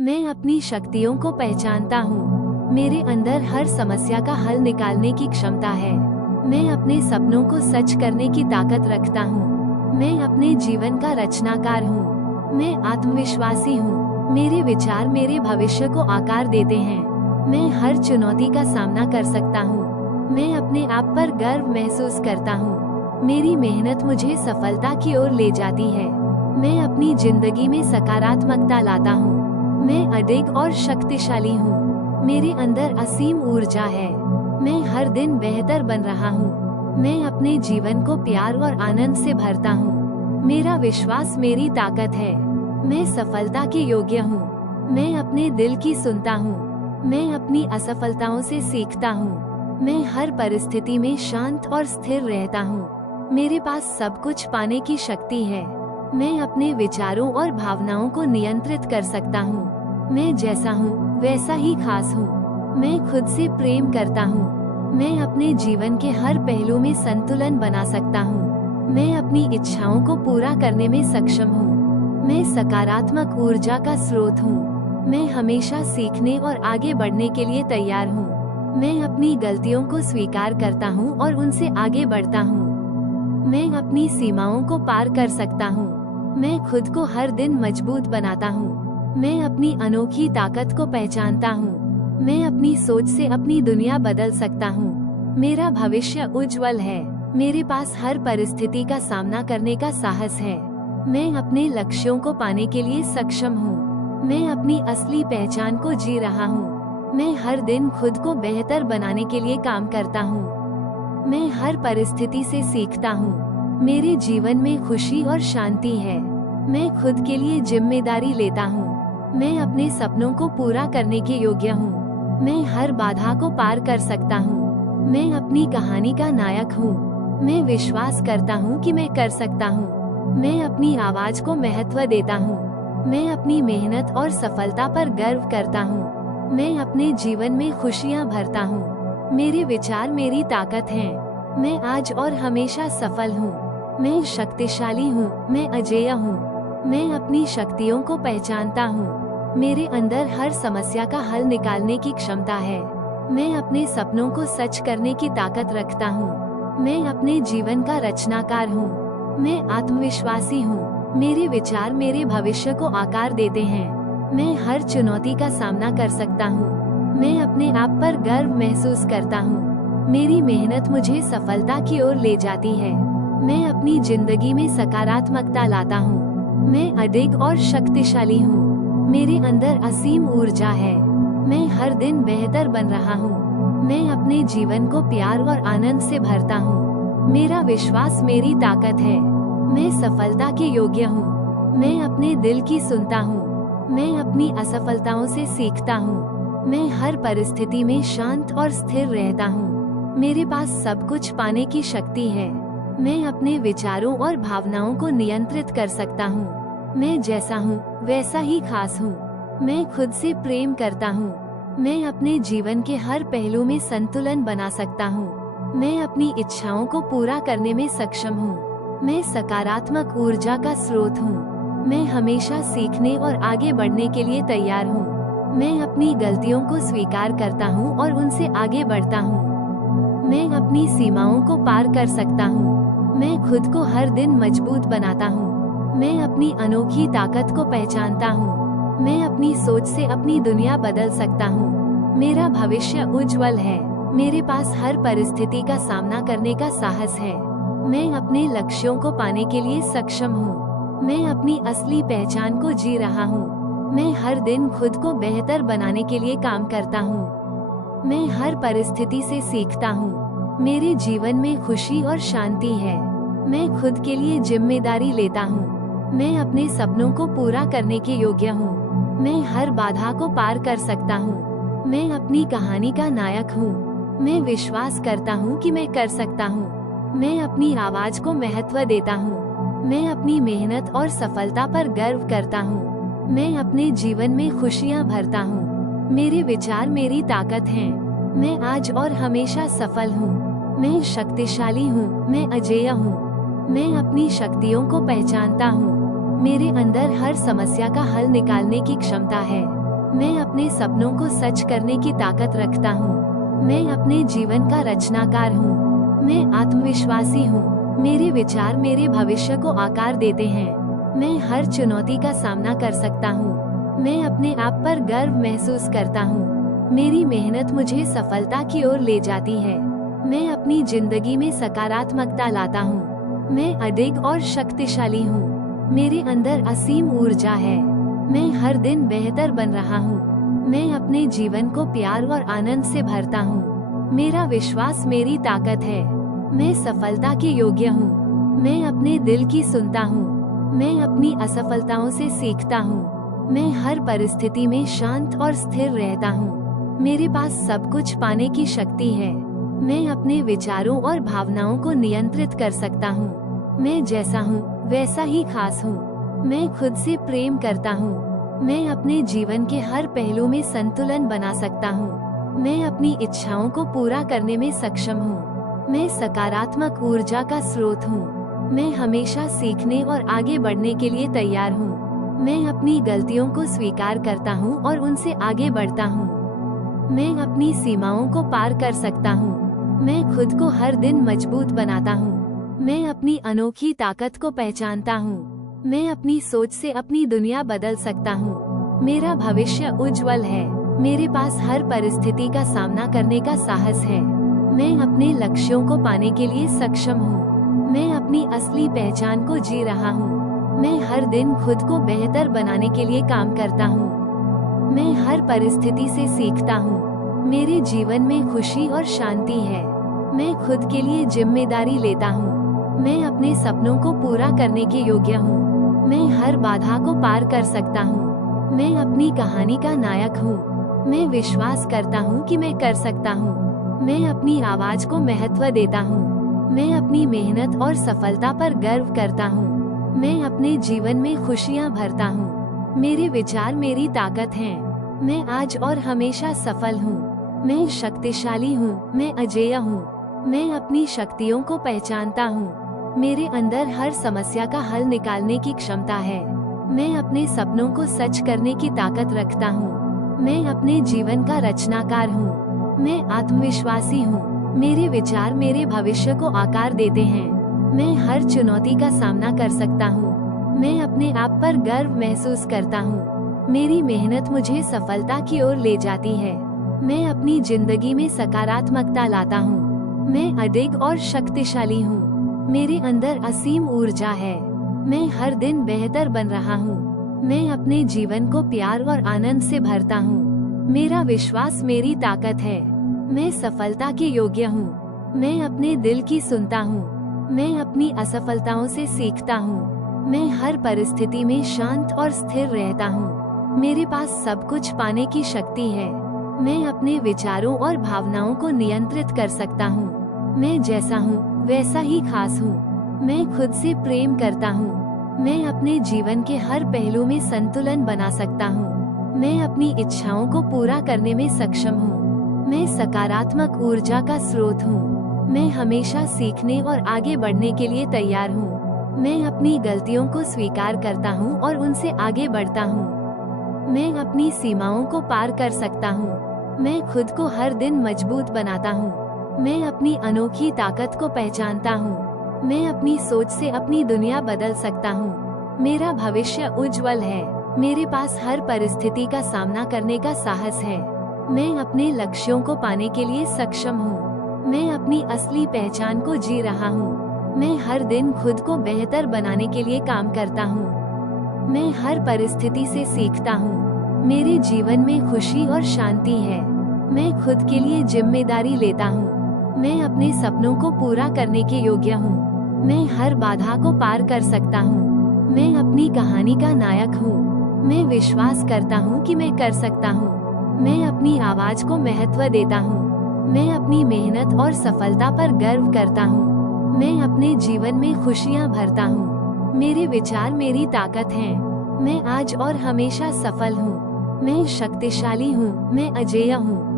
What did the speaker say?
मैं अपनी शक्तियों को पहचानता हूँ। मेरे अंदर हर समस्या का हल निकालने की क्षमता है। मैं अपने सपनों को सच करने की ताकत रखता हूँ। मैं अपने जीवन का रचनाकार हूँ। मैं आत्मविश्वासी हूँ। मेरे विचार मेरे भविष्य को आकार देते हैं। मैं हर चुनौती का सामना कर सकता हूँ। मैं अपने आप पर गर्व महसूस करता हूँ। मेरी मेहनत मुझे सफलता की ओर ले जाती है। मैं अपनी जिंदगी में सकारात्मकता लाता हूँ। मैं अडिग और शक्तिशाली हूँ। मेरे अंदर असीम ऊर्जा है। मैं हर दिन बेहतर बन रहा हूँ। मैं अपने जीवन को प्यार और आनंद से भरता हूँ। मेरा विश्वास मेरी ताकत है। मैं सफलता के योग्य हूँ। मैं अपने दिल की सुनता हूँ। मैं अपनी असफलताओं से सीखता हूँ। मैं हर परिस्थिति में शांत और स्थिर रहता हूँ। मेरे पास सब कुछ पाने की शक्ति है। मैं अपने विचारों और भावनाओं को नियंत्रित कर सकता हूँ। मैं जैसा हूँ वैसा ही खास हूँ। मैं खुद से प्रेम करता हूँ। मैं अपने जीवन के हर पहलू में संतुलन बना सकता हूँ। मैं अपनी इच्छाओं को पूरा करने में सक्षम हूँ। मैं सकारात्मक ऊर्जा का स्रोत हूँ। मैं हमेशा सीखने और आगे बढ़ने के लिए तैयार हूँ। मैं अपनी गलतियों को स्वीकार करता हूँ और उनसे आगे बढ़ता हूँ। मैं अपनी सीमाओं को पार कर सकता हूँ। मैं खुद को हर दिन मजबूत बनाता हूँ। मैं अपनी अनोखी ताकत को पहचानता हूँ। मैं अपनी सोच से अपनी दुनिया बदल सकता हूँ। मेरा भविष्य उज्जवल है। मेरे पास हर परिस्थिति का सामना करने का साहस है। मैं अपने लक्ष्यों को पाने के लिए सक्षम हूँ। मैं अपनी असली पहचान को जी रहा हूँ। मैं हर दिन खुद को बेहतर बनाने के लिए काम करता हूँ। मैं हर परिस्थिति से सीखता हूँ। मेरे जीवन में खुशी और शांति है। मैं खुद के लिए जिम्मेदारी लेता हूँ। मैं अपने सपनों को पूरा करने के योग्य हूँ। मैं हर बाधा को पार कर सकता हूँ। मैं अपनी कहानी का नायक हूँ। मैं विश्वास करता हूँ कि मैं कर सकता हूँ। मैं अपनी आवाज को महत्व देता हूँ। मैं अपनी मेहनत और सफलता पर गर्व करता हूँ। मैं अपने जीवन में खुशियाँ भरता हूँ। मेरे विचार मेरी ताकत हैं। मैं आज और हमेशा सफल हूँ। मैं शक्तिशाली हूँ। मैं अजेय हूँ। मैं अपनी शक्तियों को पहचानता हूँ। मेरे अंदर हर समस्या का हल निकालने की क्षमता है। मैं अपने सपनों को सच करने की ताकत रखता हूँ। मैं अपने जीवन का रचनाकार हूँ। मैं आत्मविश्वासी हूँ। मेरे विचार मेरे भविष्य को आकार देते हैं। मैं हर चुनौती का सामना कर सकता हूँ। मैं अपने आप पर गर्व महसूस करता हूँ। मेरी मेहनत मुझे सफलता की ओर ले जाती है। मैं अपनी जिंदगी में सकारात्मकता लाता हूँ। मैं अडिग और शक्तिशाली हूँ। मेरे अंदर असीम ऊर्जा है। मैं हर दिन बेहतर बन रहा हूँ। मैं अपने जीवन को प्यार और आनंद से भरता हूँ। मेरा विश्वास मेरी ताकत है। मैं सफलता के योग्य हूँ। मैं अपने दिल की सुनता हूँ। मैं अपनी असफलताओं से सीखता हूँ। मैं हर परिस्थिति में शांत और स्थिर रहता हूँ। मेरे पास सब कुछ पाने की शक्ति है। मैं अपने विचारों और भावनाओं को नियंत्रित कर सकता हूँ। मैं जैसा हूँ वैसा ही खास हूँ। मैं खुद से प्रेम करता हूँ। मैं अपने जीवन के हर पहलू में संतुलन बना सकता हूँ। मैं अपनी इच्छाओं को पूरा करने में सक्षम हूँ। मैं सकारात्मक ऊर्जा का स्रोत हूँ। मैं हमेशा सीखने और आगे बढ़ने के लिए तैयार हूँ। मैं अपनी गलतियों को स्वीकार करता हूँ और उनसे आगे बढ़ता हूँ। मैं अपनी सीमाओं को पार कर सकता हूँ। मैं खुद को हर दिन मजबूत बनाता हूँ। मैं अपनी अनोखी ताकत को पहचानता हूँ। मैं अपनी सोच से अपनी दुनिया बदल सकता हूँ। मेरा भविष्य उज्जवल है। मेरे पास हर परिस्थिति का सामना करने का साहस है। मैं अपने लक्ष्यों को पाने के लिए सक्षम हूँ। मैं अपनी असली पहचान को जी रहा हूँ। मैं हर दिन खुद को बेहतर बनाने के लिए काम करता हूँ। मैं हर परिस्थिति से सीखता हूँ। मेरे जीवन में खुशी और शांति है। मैं खुद के लिए जिम्मेदारी लेता हूँ। मैं अपने सपनों को पूरा करने के योग्य हूँ। मैं हर बाधा को पार कर सकता हूँ। मैं अपनी कहानी का नायक हूँ। मैं विश्वास करता हूँ कि मैं कर सकता हूँ। मैं अपनी आवाज को महत्व देता हूँ। मैं अपनी मेहनत और सफलता पर गर्व करता हूँ। मैं अपने जीवन में खुशियाँ भरता हूँ। मेरे विचार मेरी ताकत हैं। मैं आज और हमेशा सफल हूँ। मैं शक्तिशाली हूँ। मैं अजेय हूँ। मैं अपनी शक्तियों को पहचानता हूँ। मेरे अंदर हर समस्या का हल निकालने की क्षमता है। मैं अपने सपनों को सच करने की ताकत रखता हूँ। मैं अपने जीवन का रचनाकार हूँ। मैं आत्मविश्वासी हूँ। मेरे विचार मेरे भविष्य को आकार देते हैं। मैं हर चुनौती का सामना कर सकता हूँ। मैं अपने आप पर गर्व महसूस करता हूँ। मेरी मेहनत मुझे सफलता की ओर ले जाती है। मैं अपनी जिंदगी में सकारात्मकता लाता हूँ। मैं अडिग और शक्तिशाली हूँ। मेरे अंदर असीम ऊर्जा है। मैं हर दिन बेहतर बन रहा हूँ। मैं अपने जीवन को प्यार और आनंद से भरता हूँ। मेरा विश्वास मेरी ताकत है। मैं सफलता के योग्य हूँ। मैं अपने दिल की सुनता हूँ। मैं अपनी असफलताओं से सीखता हूँ। मैं हर परिस्थिति में शांत और स्थिर रहता हूँ। मेरे पास सब कुछ पाने की शक्ति है। मैं अपने विचारों और भावनाओं को नियंत्रित कर सकता हूँ। मैं जैसा हूँ वैसा ही खास हूँ। मैं खुद से प्रेम करता हूँ। मैं अपने जीवन के हर पहलू में संतुलन बना सकता हूँ। मैं अपनी इच्छाओं को पूरा करने में सक्षम हूँ। मैं सकारात्मक ऊर्जा का स्रोत हूँ। मैं हमेशा सीखने और आगे बढ़ने के लिए तैयार हूँ। मैं अपनी गलतियों को स्वीकार करता हूँ और उनसे आगे बढ़ता हूँ। मैं अपनी सीमाओं को पार कर सकता हूँ। मैं खुद को हर दिन मजबूत बनाता हूँ। मैं अपनी अनोखी ताकत को पहचानता हूँ। मैं अपनी सोच से अपनी दुनिया बदल सकता हूँ। मेरा भविष्य उज्जवल है। मेरे पास हर परिस्थिति का सामना करने का साहस है। मैं अपने लक्ष्यों को पाने के लिए सक्षम हूँ। मैं अपनी असली पहचान को जी रहा हूँ। मैं हर दिन खुद को बेहतर बनाने के लिए काम करता हूँ। मैं हर परिस्थिति से सीखता हूँ। मेरे जीवन में खुशी और शांति है। मैं खुद के लिए जिम्मेदारी लेता हूँ। मैं अपने सपनों को पूरा करने के योग्य हूँ। मैं हर बाधा को पार कर सकता हूँ। मैं अपनी कहानी का नायक हूँ। मैं विश्वास करता हूँ कि मैं कर सकता हूँ। मैं अपनी आवाज को महत्व देता हूँ। मैं अपनी मेहनत और सफलता पर गर्व करता हूँ। मैं अपने जीवन में खुशियाँ भरता हूँ। मेरे विचार मेरी ताकत हैं। मैं आज और हमेशा सफल हूँ। मैं शक्तिशाली हूँ। मैं अजेय हूँ। मैं अपनी शक्तियों को पहचानता हूँ। मेरे अंदर हर समस्या का हल निकालने की क्षमता है। मैं अपने सपनों को सच करने की ताकत रखता हूँ। मैं अपने जीवन का रचनाकार हूँ। मैं आत्मविश्वासी हूँ। मेरे विचार मेरे भविष्य को आकार देते हैं। मैं हर चुनौती का सामना कर सकता हूँ। मैं अपने आप पर गर्व महसूस करता हूँ। मेरी मेहनत मुझे सफलता की ओर ले जाती है। मैं अपनी जिंदगी में सकारात्मकता लाता हूँ। मैं अडिग और शक्तिशाली हूँ। मेरे अंदर असीम ऊर्जा है। मैं हर दिन बेहतर बन रहा हूँ। मैं अपने जीवन को प्यार और आनंद से भरता हूँ। मेरा विश्वास मेरी ताकत है। मैं सफलता के योग्य हूँ। मैं अपने दिल की सुनता हूँ। मैं अपनी असफलताओं से सीखता हूँ। मैं हर परिस्थिति में शांत और स्थिर रहता हूँ। मेरे पास सब कुछ पाने की शक्ति है। मैं अपने विचारों और भावनाओं को नियंत्रित कर सकता हूँ। मैं जैसा हूँ वैसा ही खास हूँ। मैं खुद से प्रेम करता हूँ। मैं अपने जीवन के हर पहलू में संतुलन बना सकता हूँ। मैं अपनी इच्छाओं को पूरा करने में सक्षम हूँ। मैं सकारात्मक ऊर्जा का स्रोत हूँ। मैं हमेशा सीखने और आगे बढ़ने के लिए तैयार हूँ। मैं अपनी गलतियों को स्वीकार करता हूँ और उनसे आगे बढ़ता हूँ। मैं अपनी सीमाओं को पार कर सकता हूँ। मैं खुद को हर दिन मजबूत बनाता हूँ। मैं अपनी अनोखी ताकत को पहचानता हूँ। मैं अपनी सोच से अपनी दुनिया बदल सकता हूँ। मेरा भविष्य उज्जवल है। मेरे पास हर परिस्थिति का सामना करने का साहस है। मैं अपने लक्ष्यों को पाने के लिए सक्षम हूँ। मैं अपनी असली पहचान को जी रहा हूँ। मैं हर दिन खुद को बेहतर बनाने के लिए काम करता हूँ। मैं हर परिस्थिति से सीखता हूँ। मेरे जीवन में खुशी और शांति है। मैं खुद के लिए जिम्मेदारी लेता हूँ। मैं अपने सपनों को पूरा करने के योग्य हूँ। मैं हर बाधा को पार कर सकता हूँ। मैं अपनी कहानी का नायक हूँ। मैं विश्वास करता हूँ कि मैं कर सकता हूँ। मैं अपनी आवाज को महत्व देता हूँ। मैं अपनी मेहनत और सफलता पर गर्व करता हूँ। मैं अपने जीवन में खुशियाँ भरता हूँ। मेरे विचार मेरी ताकत हैं। मैं आज और हमेशा सफल हूँ। मैं शक्तिशाली हूँ। मैं अजेय हूँ।